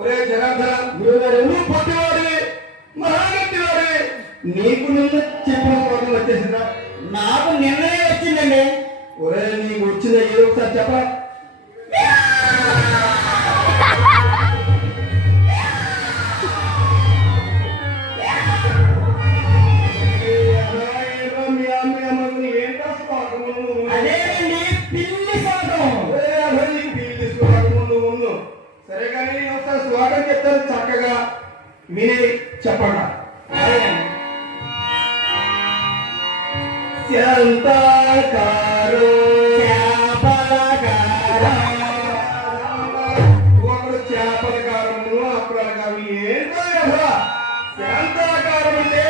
ఒరే జనార్దన, నువ్వు పొట్టివాడివి, మహాగట్టివాడివి, నీకు నిన్న చెప్పిన కోపం వచ్చేసిందా? నాకు నిన్ననే వచ్చిందండి. ఒరే నీకు వచ్చిందా ఏదో ఒకసారి చెప్పరా? సరే కానీ ఒకసారి స్వాగతం చెప్తాను, చక్కగా విని చెప్పండి. శాంతాకారో ఒకడు చేపలకారము, అప్పుడకారం ఏంటో కదా. శాంతాకారం అంటే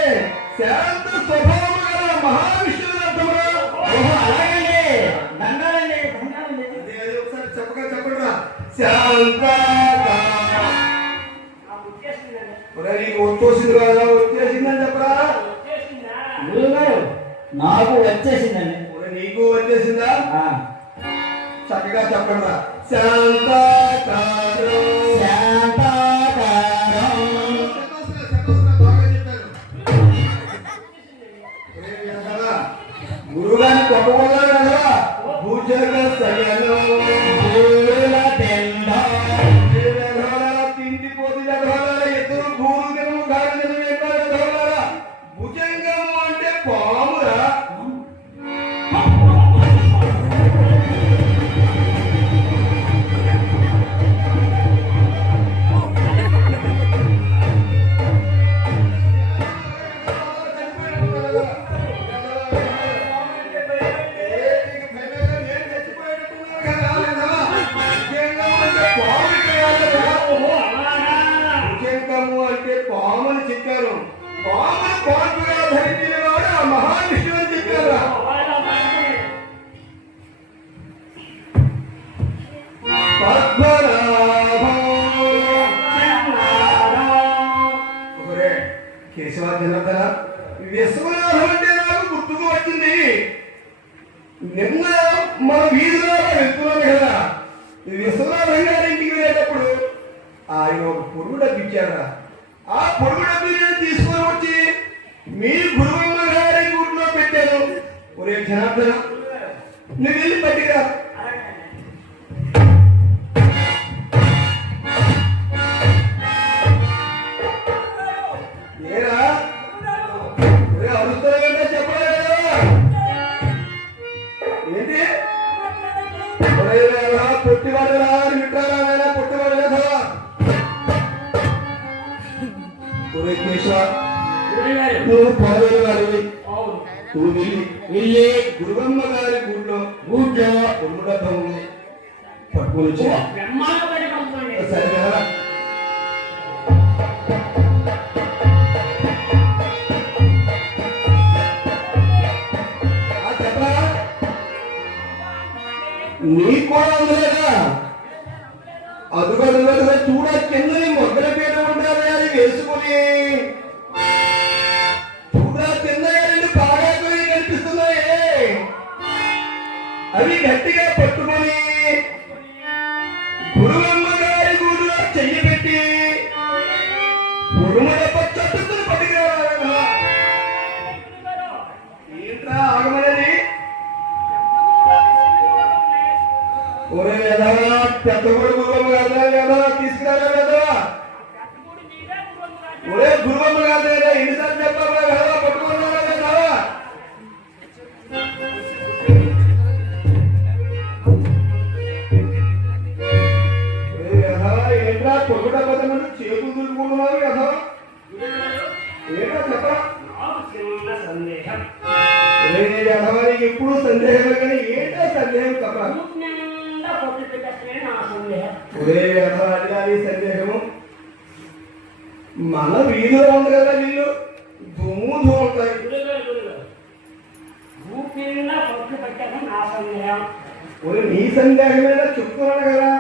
శాంత స్వభావం గల మహావిష్ణువు అర్థమురా. అలాగండి, దండాలండి. ఒకసారి చెప్పగా చెప్పండిరా. శాంతాకారం నీకు వచ్చేసింది కదా, వచ్చేసిందని చెప్పరా? నాకు వచ్చేసిందండి. నీకు వచ్చేసిందా? చక్కగా చెప్పండి. శాంతాకారం గురుగాని గొప్పవాళ్ళు కదా. భూజగ సగలో తిండి పోతి ఎదురు భూరు దినము గాలి భుజంగము అంటే పామురా. అంటే పాముని చెప్పారు. పామును పాటుగా ధరించిన వాడు ఆ మహావిష్ణువు అని చెప్పారు. కేశవ జనార్దన, విశ్వనాథం అంటే నాకు గుర్తుకు వచ్చింది. నిన్న మన వీధిలో వెళ్తున్నాను కదా, విశ్వనాథం గారి ఇంటికి వెళ్ళేటప్పుడు ఆయన ఒక పొరుగు డబ్బు ఇచ్చారా. ఆ పొరుగు డబ్బుని తీసుకొని వచ్చి మీ గురువమ్మ గారి గూట్లో పెట్టాను. ఒరే జనార్దన, నువ్వు వెళ్ళి పట్టిరా. ఏరా అరుస్తారంటే చెప్పలే కదా. ఏంటి పొట్టివాడురా అని వింటారా? పొట్టివాడు కదా. నువ్వు పదవేలు వాడివి, నువ్వు వెళ్ళి గురువమ్మ గారి గూట్లో పొరుగు డబ్బా ఉంది పట్టుకొని వచ్చి సరే కదా. చెప్పరా? నీకు కూడా ఉందిలేదా? అదుగదుగా చూడ కిందని మొగ్గల పీట ఉంటుంది, అది వేసుకుని చూడ కింద బాగా కనిపిస్తున్నాయే, అవి గట్టిగా పట్టుకొని గురువమ్మ గారి గూడులో చెయ్యి పెట్టి గురుమల చట్టుకుని పట్టుకురావాలన్నా. ఏంట్రా ఆగమనేది? ఒరే లేదా పెద్దగూడు గురువమ్మ గారు కదా తీసుకురారా కదా. ఒరే గురువమ్మ గారు లేదా ఎన్నిసార్లు చెప్పాలా కదా, పట్టుకున్నారా కదా. ఏంట్రా పొరుగుడ పదమంటే చేతులు దులుపుకుంటున్నారు కదా. ఏంటో చెప్పరా? ఎప్పుడు సందేహం కానీ ఏంటో సందేహం చెప్పరా? సందేహము మన వీధిలో ఉంది కదా, వీళ్ళు దుమ్ము దూరుతాయి. నీ సందేహమేనా చెప్తున్నాను కదా.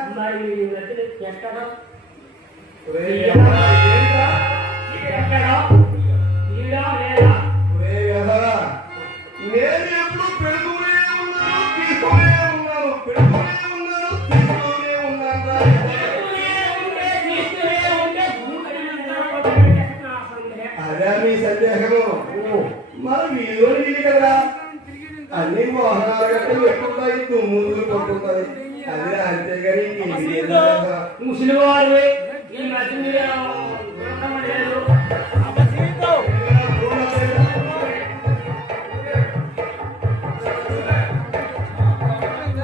నేను ఎప్పుడు పెడుతూనే ఉన్నాను, తీస్తూనే ఉన్నాను, పెడుతూనే ఉన్నాను, తీస్తూనే ఉన్నాను. సందేహము. మన వీధిలో వీధి కదా, అన్ని వాహనాలు గట్ట పెట్టుకుంటాయి, దుమ్ములు కొట్టుకుంటాయి. అది అంతేగాని ముసలి వారు ఈ మధ్య